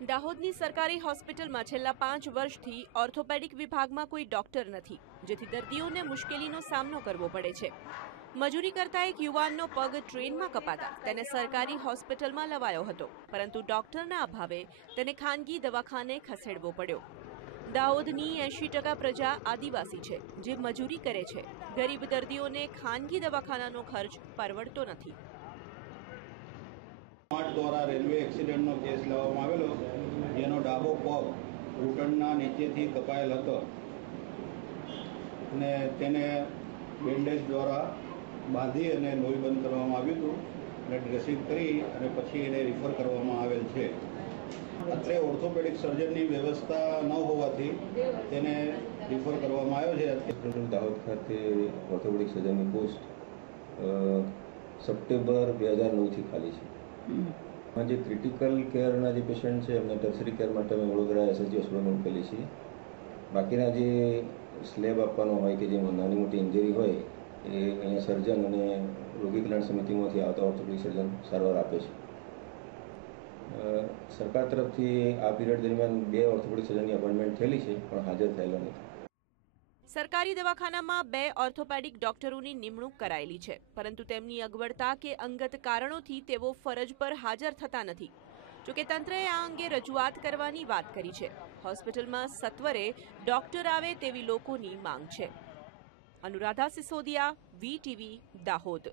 દાહોદની સરકારી હોસ્પિટલમાં છેલ્લા પાંચ વર્ષથી ઓર્થોપેડિક વિભાગમાં કોઈ ડોક્ટર નથી, જેથી દર્દીઓને મુશ્કેલીનો સામનો કરવો પડે છે. મજૂરી કરતા એક યુવાનનો પગ ટ્રેનમાં કપાતા તેને સરકારી હોસ્પિટલમાં લવાયો હતો, પરંતુ ડોક્ટરના અભાવે તેને ખાનગી દવાખાને ખસેડવો પડ્યો. દાહોદની એંશી ટકા પ્રજા આદિવાસી છે, જે મજૂરી કરે છે. ગરીબ દર્દીઓને ખાનગી દવાખાનાનો ખર્ચ પરવડતો નથી. દ્વારા રેલવે એક્સિડન્ટનો કેસ લેવામાં આવેલો ઘૂંટણના નીચેથી કપાયેલ હતો અને તેને બેન્ડેજ દ્વારા બાંધી અને લોહી બંધ કરવામાં આવ્યું હતું અને ડ્રેસિંગ કરી અને પછી એને રિફર કરવામાં આવેલ છે. અત્રે ઓર્થોપેડિક સર્જનની વ્યવસ્થા ન હોવાથી તેને રિફર કરવામાં આવ્યો છે. હોસ્પિટલ દાહોદ ખાતે ઓર્થોપેડિક સર્જનની પોસ્ટ સપ્ટેમ્બર બે હજાર નવથી ખાલી છે. જે ક્રિટિકલ કેરના જે પેશન્ટ છે, એમને ટર્સરી કેર માટે અમે વડોદરા એસએસજી હોસ્પિટલમાં મોકલીએ છીએ બાકીના જે સ્લેબ આપવાનો હોય કે જેમાં નાની મોટી ઇન્જરી હોય, એ અહીંયા સર્જન અને રોગી કલ્યાણ સમિતિમાંથી આવતા ઓર્થોપેડિક સર્જન સારવાર આપે છે. સરકાર તરફથી આ પીરિયડ દરમિયાન બે ઓર્થોપેડિક સર્જનની અપોઇન્ટમેન્ટ થયેલી છે, પણ હાજર થયેલા નથી. સરકારી દવાખાનામાં બે ઓર્થોપેડિક ડોક્ટરોની નિમણૂક કરાયેલી છે, પરંતુ તેમની અગવડતા કે અંગત કારણોથી તેઓ ફરજ પર હાજર થતા નથી. જોકે તંત્રએ આ અંગે રજૂઆત કરવાની વાત કરી છે. હોસ્પિટલમાં સત્વરે ડોક્ટર આવે તેવી લોકોની માંગ છે. અનુરાધા સિસોદિયા વીટીવી દાહોદ.